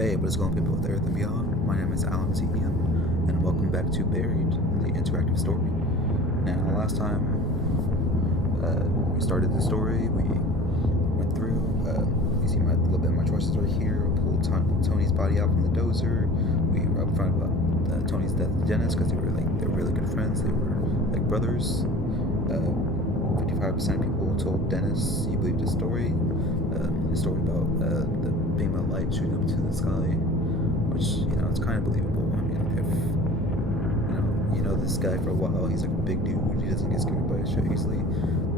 Hey, what is going on, people of the Earth and beyond? My name is Allonsy-Ian, and welcome back to Buried, the interactive story. Now, last time we started the story, we went through. You see a little bit of my choices right here. We pulled Tony's body out from the dozer. We were up front about Tony's death to Dennis because they were really good friends. They were like brothers. 55% of people told Dennis he believed his story. His story about the beam of light shooting up to the sky, which, it's kind of believable. I mean, if you know this guy for a while, he's like a big dude. He doesn't get scared by shit easily,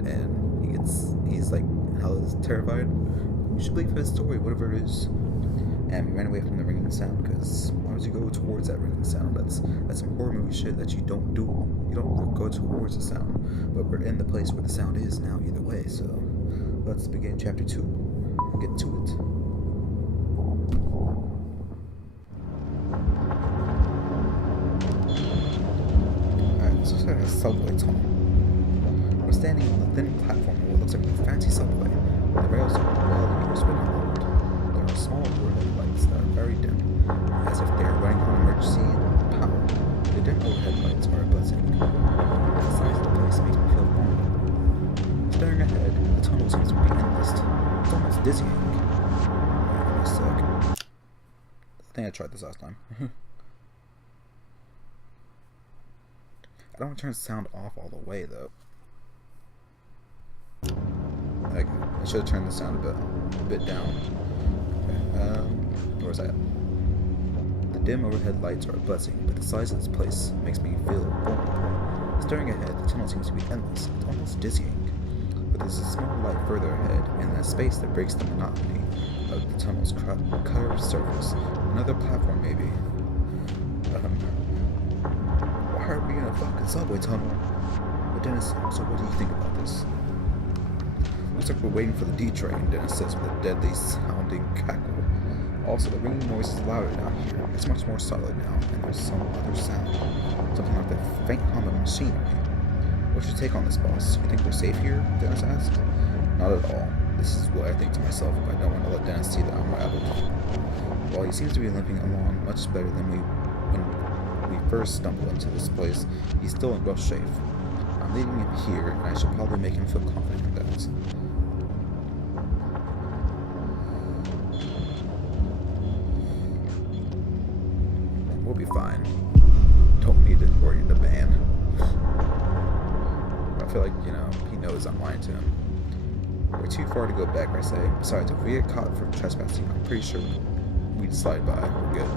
and he's like hell is terrified. You should believe his story, whatever it is. And we ran away from the ringing sound because why would you go towards that ringing sound? That's some horror movie shit that you don't do. You don't go towards the sound, but we're in the place where the sound is now either way. So let's begin chapter 2. Get to it. Alright, this looks like a subway tunnel. We're standing on the thin platform of what looks like a fancy subway. The rails are well used but not old. There are small overhead lights that are very dim, as if they are running on emergency power. The dim overhead lights are a blessing. The size of the place makes me feel vulnerable. Staring ahead, the tunnel seems to be endless. It's almost dizzying. Wait a sec. I think I tried this last time. I don't want to turn the sound off all the way though. Okay, I should have turned the sound a bit down. Okay, where's that? The dim overhead lights are a blessing, but the size of this place makes me feel vulnerable. Staring ahead, the tunnel seems to be endless. It's almost dizzying. But there's a small light further ahead, and that space that breaks the monotony of the tunnel's curved surface. Another platform, maybe. Why are we in a fucking subway tunnel? But Dennis, so what do you think about this? Looks like we're waiting for the D train, Dennis says with a deadly sounding cackle. Also, the ringing noise is louder down here. It's much more solid now, and there's some other sound. Something like the faint hum of machinery. What's your take on this, boss? You think we're safe here? Dennis asked. Not at all. This is what I think to myself if I don't want to let Dennis see that I'm rattled. While he seems to be limping along much better than when we first stumbled into this place, he's still in rough shape. I'm leaving him here, and I should probably make him feel confident in that. We'll be fine. Don't need to worry the man. I feel like, he knows I'm lying to him. We're too far to go back, I say. Besides, if we get caught for trespassing, I'm pretty sure we'd slide by. We're good.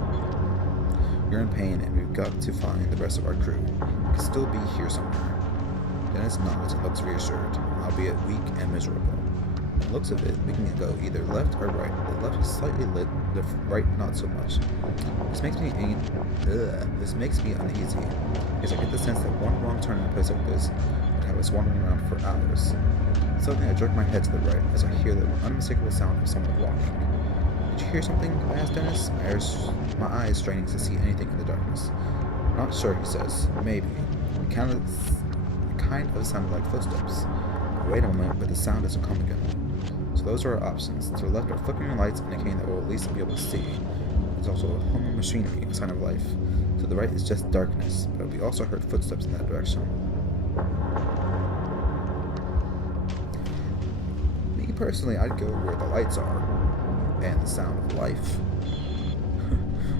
You're in pain, and we've got to find the rest of our crew. We can still be here somewhere. Dennis nods and looks reassured, albeit weak and miserable. From the looks of it, we can go either left or right. The left is slightly lit, the right not so much. This makes me uneasy, because I get the sense that one wrong turn in a place like this would have us wandering around for hours. Suddenly I jerk my head to the right as I hear the unmistakable sound of someone walking. Did you hear something? I asked Dennis, my eyes straining to see anything in the darkness. Not sure, he says. Maybe. It kind of sounded like footsteps. I wait a moment, but the sound doesn't come again. So those are our options. To the left are flickering lights indicating that we'll at least be able to see. There's also a hum of machinery, a sign of life. To the right is just darkness, but we also heard footsteps in that direction. Me personally, I'd go where the lights are and the sound of life.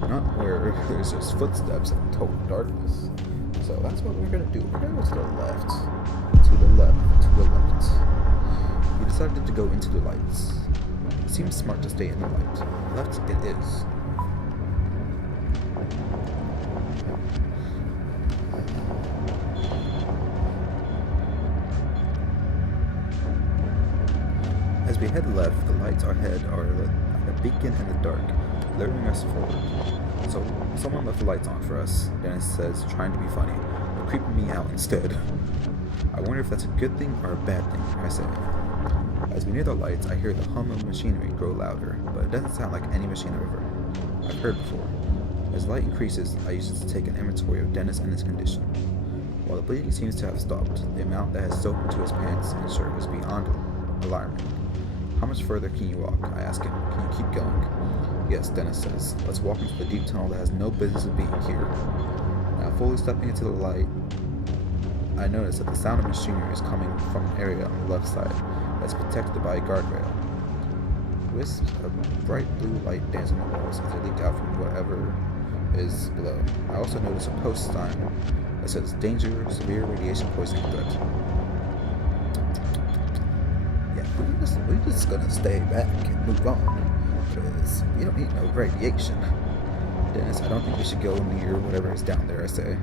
Not where there's just footsteps and total darkness. So that's what we're gonna do. We're gonna go to the left. To the left. To the left. We decided to go into the lights. It seems smart to stay in the light. Left it is. As we head left, the lights ahead are like a beacon in the dark, luring us forward. So, someone left the lights on for us, Dennis says, trying to be funny, but creeping me out instead. I wonder if that's a good thing or a bad thing, I say. As we near the lights, I hear the hum of machinery grow louder, but it doesn't sound like any machine I've heard before. As light increases, I use it to take an inventory of Dennis and his condition. While the bleeding seems to have stopped, the amount that has soaked into his pants and shirt is beyond alarming. How much further can you walk? I ask him. Can you keep going? Yes, Dennis says. Let's walk into the deep tunnel that has no business of being here. Now, fully stepping into the light, I notice that the sound of machinery is coming from an area on the left side that's protected by a guardrail. Wisps of bright blue light dance on the walls as they leak out from whatever is below. I also notice a post sign that says danger, severe radiation poisoning threat. Yeah, we're just gonna stay back and move on, because we don't need no radiation. Dennis, I don't think we should go near whatever is down there, I say.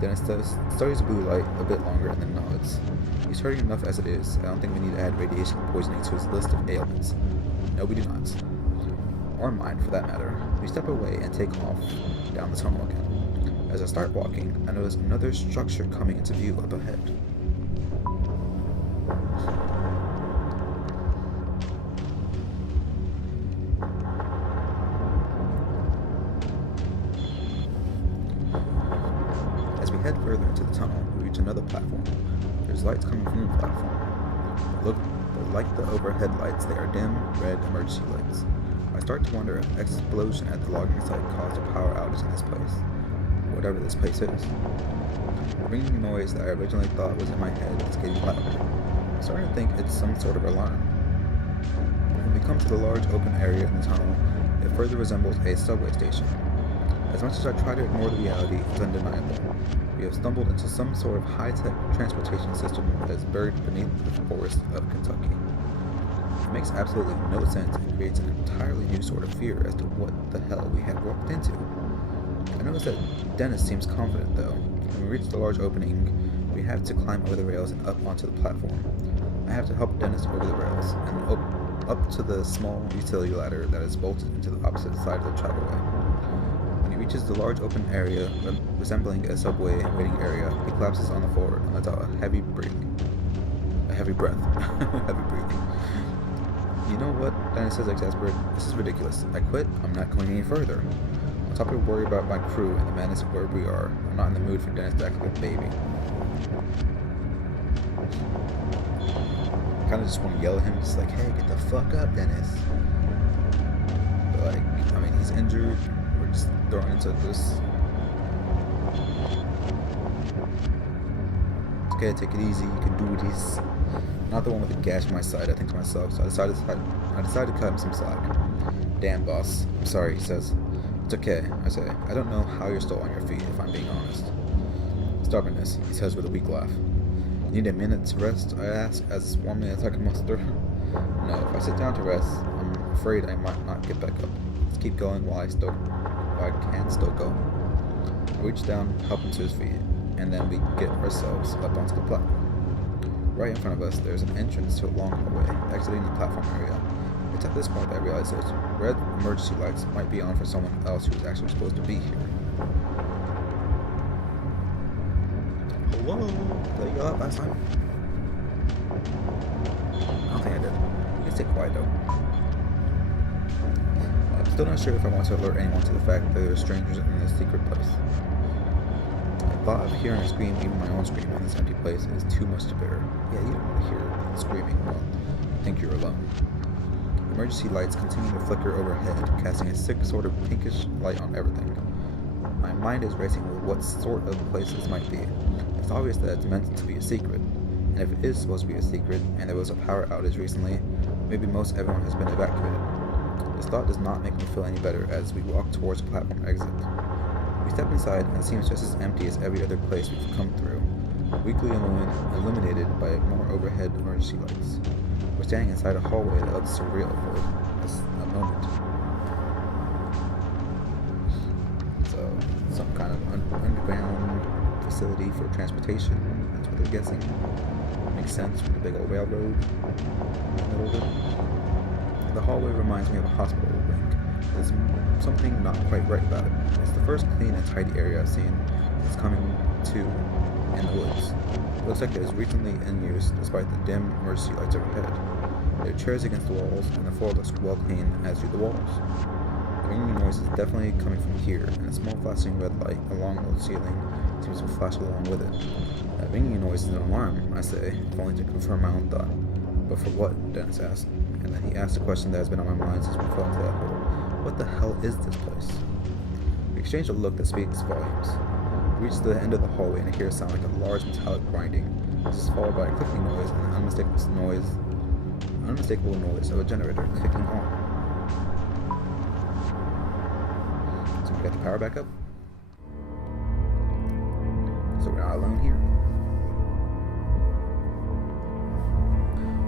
Dennis studies the blue light a bit longer and then nods. He's hurting enough as it is. I don't think we need to add radiation poisoning to his list of ailments. No, we do not. Or mine, for that matter. We step away and take off down the tunnel again. As I start walking, I notice another structure coming into view up ahead. As we head further into the tunnel, we reach another platform. There's lights coming from the platform. But like the overhead lights, they are dim, red emergency lights. I start to wonder if the explosion at the logging site caused a power outage in this place. Whatever this place is. The ringing noise that I originally thought was in my head is getting louder. I'm starting to think it's some sort of alarm. When we come to the large open area in the tunnel, it further resembles a subway station. As much as I try to ignore the reality, it's undeniable. We have stumbled into some sort of high-tech transportation system that is buried beneath the forest of Kentucky. It makes absolutely no sense and creates an entirely new sort of fear as to what the hell we have walked into. I notice that Dennis seems confident, though. When we reach the large opening, we have to climb over the rails and up onto the platform. I have to help Dennis over the rails and up to the small utility ladder that is bolted into the opposite side of the travelway. When he reaches the large open area resembling a subway waiting area, he collapses on the floor and lets out a heavy breath. Heavy breathing. You know what? Dennis says exasperated. This is ridiculous. I quit. I'm not going any further. On top of worry about my crew and the madness of where we are, I'm not in the mood for Dennis to act like a baby. I kind of just want to yell at him, just like, hey, get the fuck up, Dennis. But like, I mean, he's injured. We're just thrown into this. It's okay, take it easy. You can do this. Not the one with the gash in my side, I think to myself, so I decided to cut him some slack. Damn, boss. I'm sorry, he says. It's okay, I say. I don't know how you're still on your feet, if I'm being honest. Stubbornness, he says with a weak laugh. Need a minute to rest? I ask, as warmly as I can muster. No, if I sit down to rest, I'm afraid I might not get back up. Let's keep going while I can still go. I reach down, help him to his feet, and then we get ourselves up onto the platform. Right in front of us, there's an entrance to a long hallway, exiting the platform area. It's at this point that I realize those red emergency lights might be on for someone else who is actually supposed to be here. Hello? Did I yell out last time? I don't think I did. You can stay quiet though. I'm still not sure if I want to alert anyone to the fact that there are strangers in this secret place. The thought of hearing a scream, even my own scream, in this empty place is too much to bear. Yeah, you don't want to hear screaming while you think you're alone. Emergency lights continue to flicker overhead, casting a sick sort of pinkish light on everything. My mind is racing with what sort of place this might be. It's obvious that it's meant to be a secret, and if it is supposed to be a secret, and there was a power outage recently, maybe most everyone has been evacuated. This thought does not make me feel any better as we walk towards the platform exit. We step inside, and it seems just as empty as every other place we've come through, weakly illuminated by more overhead emergency lights. We're standing inside a hallway that looks surreal for a moment. So, some kind of underground facility for transportation, that's what they're guessing. Makes sense for the big old railroad in the middle of it. The hallway reminds me of a hospital wing. There's something not quite right about it. It's the first clean and tidy area I've seen since coming to in the woods. It looks like it was recently in use despite the dim emergency lights overhead. There are chairs against the walls, and the floor looks well clean, as do the walls. The ringing noise is definitely coming from here, and a small flashing red light along the ceiling seems to flash along with it. That ringing noise is an alarm, I say, if only to confirm my own thought. But for what? Dennis asks. And then he asked a question that has been on my mind since we fell into that hole. What the hell is this place? We exchanged a look that speaks volumes. We reached the end of the hallway and I hear a sound like a large metallic grinding. This is followed by a clicking noise and an unmistakable noise of a generator kicking on. So we got the power back up. So we're not alone here.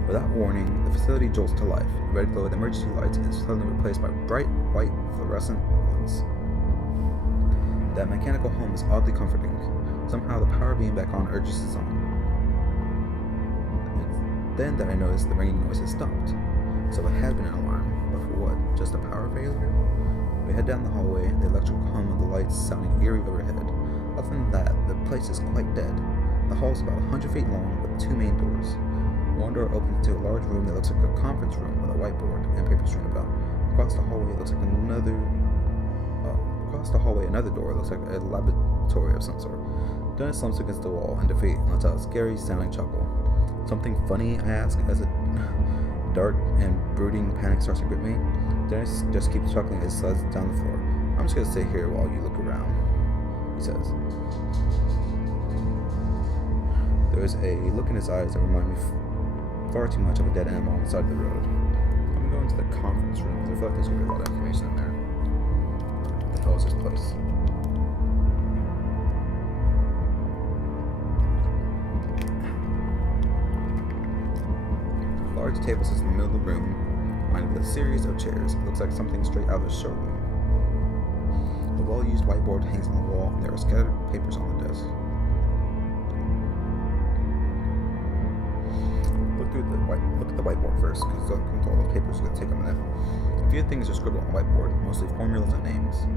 Without warning, the facility jolts to life. The red glow of the emergency lights is suddenly replaced by bright white fluorescent ones. That mechanical hum is oddly comforting. Somehow the power being back on urges us on. It's then that I notice the ringing noise has stopped. So it had been an alarm, but for what? Just a power failure? We head down the hallway, the electrical hum of the lights sounding eerie overhead. Other than that, the place is quite dead. The hall is about 100 feet long with 2 main doors. One door opens to a large room that looks like a conference room with a whiteboard and papers strewn about. Across the hallway another door looks like a laboratory of some sort. Dennis slumps against the wall in defeat and lets out a scary sounding chuckle. Something funny, I ask, as a dark and brooding panic starts to grip me. Dennis just keeps chuckling as he slides down the floor. I'm just gonna sit here while you look around, he says. There is a look in his eyes that reminds me far too much of a dead animal on the side of the road. I'm going to the conference room because I feel like there's going to be a lot of information in there. What the hell is this place? A large table sits in the middle of the room, lined with a series of chairs. It looks like something straight out of a showroom. A well-used whiteboard hangs on the wall, and there are scattered papers on the desk. Look at the whiteboard first, because all those papers are going to take a minute. A few things are scribbled on the whiteboard, mostly formulas and names.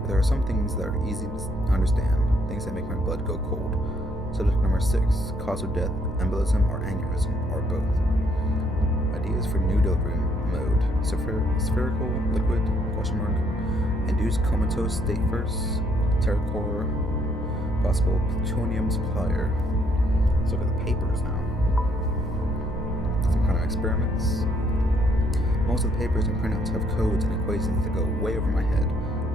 But there are some things that are easy to understand, things that make my blood go cold. Subject number 6, cause of death, embolism or aneurysm, or both. Ideas for new delivery mode, spherical, liquid, question mark, induced comatose state first, terracore, possible plutonium supplier. Let's look at the papers now. Some kind of experiments. Most of the papers and printouts have codes and equations that go way over my head,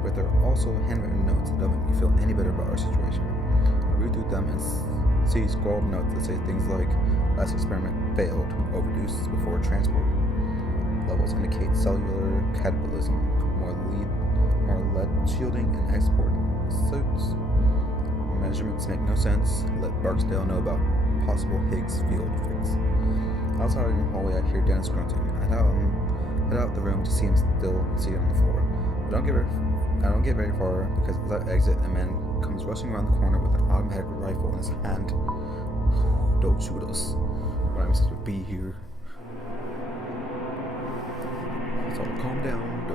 but there are also handwritten notes that don't make me feel any better about our situation. I read through them and see scrawled notes that say things like, last experiment failed, overdose before transport. Levels indicate cellular catabolism, more lead shielding in export suits. Measurements make no sense. Let Barksdale know about possible Higgs field fix. Outside in the hallway, I hear Dennis grunting. I head out the room to see him still seated on the floor. I don't get very far because as I exit, a man comes rushing around the corner with an automatic rifle in his hand. Don't shoot us. But I'm supposed to be here. So calm down.